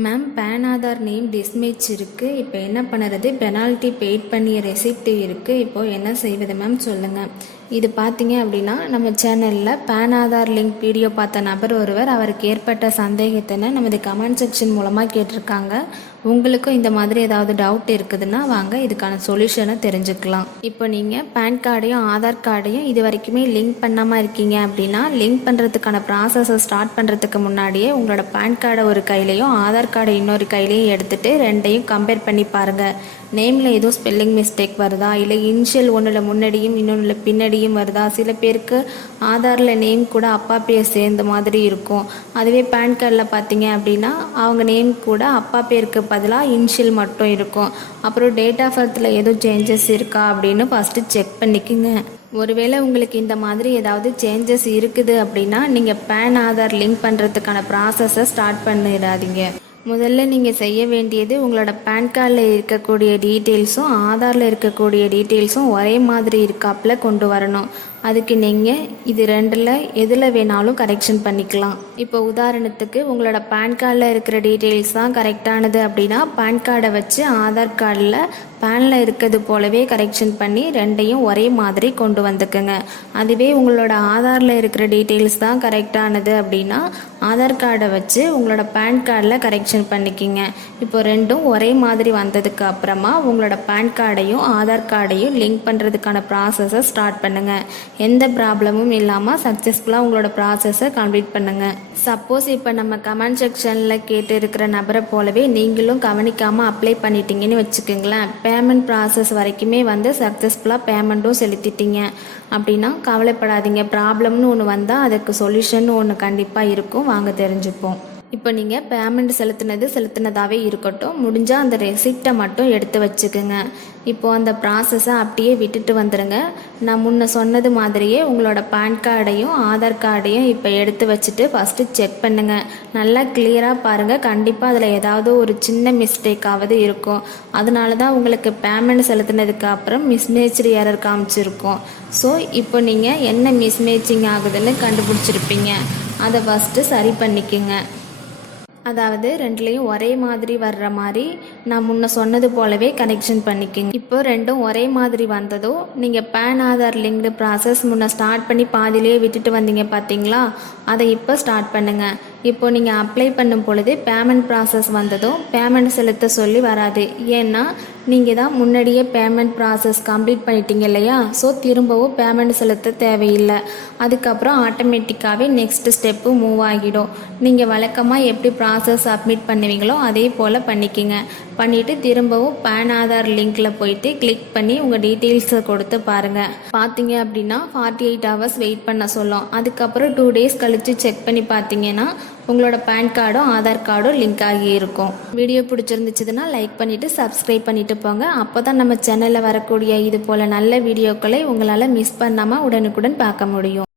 Ma'am pan Aadhaar name டிஸ்மேட்ச் இருக்குது. இப்போ என்ன பண்ணுறது? பெனால்ட்டி பெய்ட் பண்ணிய ரெசிப்ட் இருக்குது. இப்போது என்ன செய்வது மேம் சொல்லுங்கள். இது பார்த்தீங்க அப்படின்னா நம்ம சேனலில் பேன் ஆதார் லிங்க் வீடியோ பார்த்த நபர் ஒருவர் அவருக்கு ஏற்பட்ட சந்தேகத்தினை நமது கமெண்ட் செக்ஷன் மூலமாக கேட்டிருக்காங்க. உங்களுக்கும் இந்த மாதிரி ஏதாவது டவுட் இருக்குதுன்னா வாங்க இதுக்கான சொல்யூஷனை தெரிஞ்சுக்கலாம். இப்போ நீங்கள் பேன் கார்டையும் ஆதார் கார்டையும் இது வரைக்குமே லிங்க் பண்ணாமல் இருக்கீங்க அப்படின்னா லிங்க் பண்ணுறதுக்கான ப்ராசஸை ஸ்டார்ட் பண்ணுறதுக்கு முன்னாடியே உங்களோட பேன் கார்டை ஒரு கையிலையும் ஆதார் கார்டை இன்னொரு கையிலையும் எடுத்துகிட்டு ரெண்டையும் கம்பேர் பண்ணி பாருங்கள். நேமில் ஏதோ ஸ்பெல்லிங் மிஸ்டேக் வருதா, இல்லை இனிஷியல் ஒன்றில் முன்னாடியும் இன்னொன்றில் பின்னாடியும் வருதா. சில பேருக்கு ஆதாரில் நேம் கூட அப்பா பேர் சேர்ந்த மாதிரி இருக்கும். அதுவே பேன் கார்டில் பார்த்தீங்க அப்படின்னா அவங்க நேம் கூட அப்பா பேருக்கு பதிலாக இனிஷியல் மட்டும் இருக்கும். அப்புறம் டேட் ஆஃப் பர்த்தில் எதுவும் சேஞ்சஸ் இருக்கா அப்படின்னு ஃபஸ்ட்டு செக் பண்ணிக்கோங்க. ஒருவேளை உங்களுக்கு இந்த மாதிரி ஏதாவது சேஞ்சஸ் இருக்குது அப்படின்னா நீங்கள் பேன் ஆதார் லிங்க் பண்ணுறதுக்கான ப்ராசஸை ஸ்டார்ட் பண்ணிடாதீங்க. முதல்ல நீங்கள் செய்ய வேண்டியது உங்களோட பேன் கார்டில் இருக்கக்கூடிய டீட்டெயில்ஸும் ஆதாரில் இருக்கக்கூடிய டீட்டெயில்ஸும் ஒரே மாதிரி இருக்காப்பில் கொண்டு வரணும். அதுக்கு நீங்கள் இது ரெண்டில் எதில் வேணாலும் கரெக்ஷன் பண்ணிக்கலாம். இப்போ உதாரணத்துக்கு உங்களோட பேன் கார்டில் இருக்கிற டீட்டெயில்ஸ் தான் கரெக்டானது அப்படின்னா பேன் கார்டை வச்சு ஆதார் கார்டில் பேனில் இருக்கிறது போலவே கரெக்ஷன் பண்ணி ரெண்டையும் ஒரே மாதிரி கொண்டு வந்துக்குங்க. அதுவே உங்களோட ஆதாரில் இருக்கிற டீட்டெயில்ஸ் தான் கரெக்டானது அப்படின்னா ஆதார் கார்டை வச்சு உங்களோட பேன் கார்டில் கரெக்ஷன் பண்ணிக்கிங்க. இப்போ ரெண்டும் ஒரே மாதிரி வந்ததுக்கு அப்புறமா உங்களோட பேன் கார்டையும் ஆதார் கார்டையும் லிங்க் பண்ணுறதுக்கான ப்ராசஸை ஸ்டார்ட் பண்ணுங்கள். எந்த ப்ராப்ளமும் இல்லாமல் சக்ஸஸ்ஃபுல்லாக உங்களோட ப்ராசஸை கம்ப்ளீட் பண்ணுங்கள். சப்போஸ் இப்போ நம்ம கமெண்ட் செக்ஷனில் கேட்டு இருக்கிற நபரை போலவே நீங்களும் கவனிக்காமல் அப்ளை பண்ணிட்டீங்கன்னு வச்சுக்கோங்களேன். பேமெண்ட் ப்ராசஸ் வரைக்குமே சக்ஸஸ்ஃபுல்லாக பேமெண்ட்டும் செலுத்திட்டீங்க அப்படின்னா கவலைப்படாதீங்க. ப்ராப்ளம்னு ஒன்று வந்தால் அதுக்கு சொல்யூஷன் ஒன்று கண்டிப்பாக இருக்கும். வாங்க தெரிஞ்சுப்போம். இப்போ நீங்கள் பேமெண்ட் செலுத்தினதாகவே இருக்கட்டும், முடிஞ்சால் அந்த ரெசிப்டை மட்டும் எடுத்து வச்சுக்கோங்க. இப்போது அந்த ப்ராசஸை அப்படியே விட்டுட்டு வந்துடுங்க. நான் முன்ன சொன்னது மாதிரியே உங்களோட பேன் கார்டையும் ஆதார் கார்டையும் இப்போ எடுத்து வச்சுட்டு ஃபஸ்ட்டு செக் பண்ணுங்கள். நல்லா கிளியராக பாருங்கள். கண்டிப்பாக அதில் ஏதாவது ஒரு சின்ன மிஸ்டேக்காவது இருக்கும். அதனால தான் உங்களுக்கு பேமெண்ட் செலுத்தினதுக்கு அப்புறம் மிஸ்மேட்ச்டு எரர் காமிச்சிருக்கும். ஸோ இப்போ நீங்கள் என்ன மிஸ்மேட்சிங் ஆகுதுன்னு கண்டுபிடிச்சிருப்பீங்க. அதை ஃபஸ்ட்டு சரி பண்ணிக்கோங்க. அதாவது ரெண்டுலேயும் ஒரே மாதிரி வர்ற மாதிரி நான் முன்ன சொன்னது போலவே கனெக்ஷன் பண்ணிக்கோங்க. இப்போ ரெண்டும் ஒரே மாதிரி வந்ததோ நீங்கள் பேன் ஆதார் லிங்க்டு ப்ராசஸ் முன்ன ஸ்டார்ட் பண்ணி பாதிலேயே விட்டுட்டு வந்தீங்க பார்த்தீங்களா, அதை இப்போ ஸ்டார்ட் பண்ணுங்கள். இப்போ நீங்கள் அப்ளை பண்ணும் பொழுது பேமெண்ட் ப்ராசஸ் வந்ததும் பேமெண்ட் செலுத்த சொல்லி வராது. ஏன்னா நீங்கள் தான் முன்னாடியே பேமெண்ட் ப்ராசஸ் கம்ப்ளீட் பண்ணிட்டீங்க இல்லையா. ஸோ திரும்பவும் பேமெண்ட் செலுத்த தேவையில்லை. அதுக்கப்புறம் ஆட்டோமேட்டிக்காகவே நெக்ஸ்ட் ஸ்டெப்பு மூவ் ஆகிடும். நீங்கள் வழக்கமாக எப்படி ப்ராசஸ் சப்மிட் பண்ணுவீங்களோ அதே போல் பண்ணிக்கோங்க. பண்ணிவிட்டு திரும்பவும் பேன் ஆதார் லிங்க்கில் போயிட்டு கிளிக் பண்ணி உங்கள் டீட்டெயில்ஸை கொடுத்து பாருங்கள். பார்த்தீங்க அப்படின்னா 48 ஹவர்ஸ் வெயிட் பண்ண சொல்லும். அதுக்கப்புறம் 2 டேஸ் கழித்து செக் பண்ணி பார்த்தீங்கன்னா உங்களோட பேன் கார்டும் ஆதார் கார்டும் லிங்க் ஆகி இருக்கும். வீடியோ பிடிச்சிருந்துச்சுன்னா லைக் பண்ணிவிட்டு சப்ஸ்கிரைப் பண்ணிவிட்டு போங்க. அப்போ தான் நம்ம சேனலில் வரக்கூடிய இது போல் நல்ல வீடியோக்களை உங்களால் மிஸ் பண்ணாமல் உடனுக்குடன் பார்க்க முடியும்.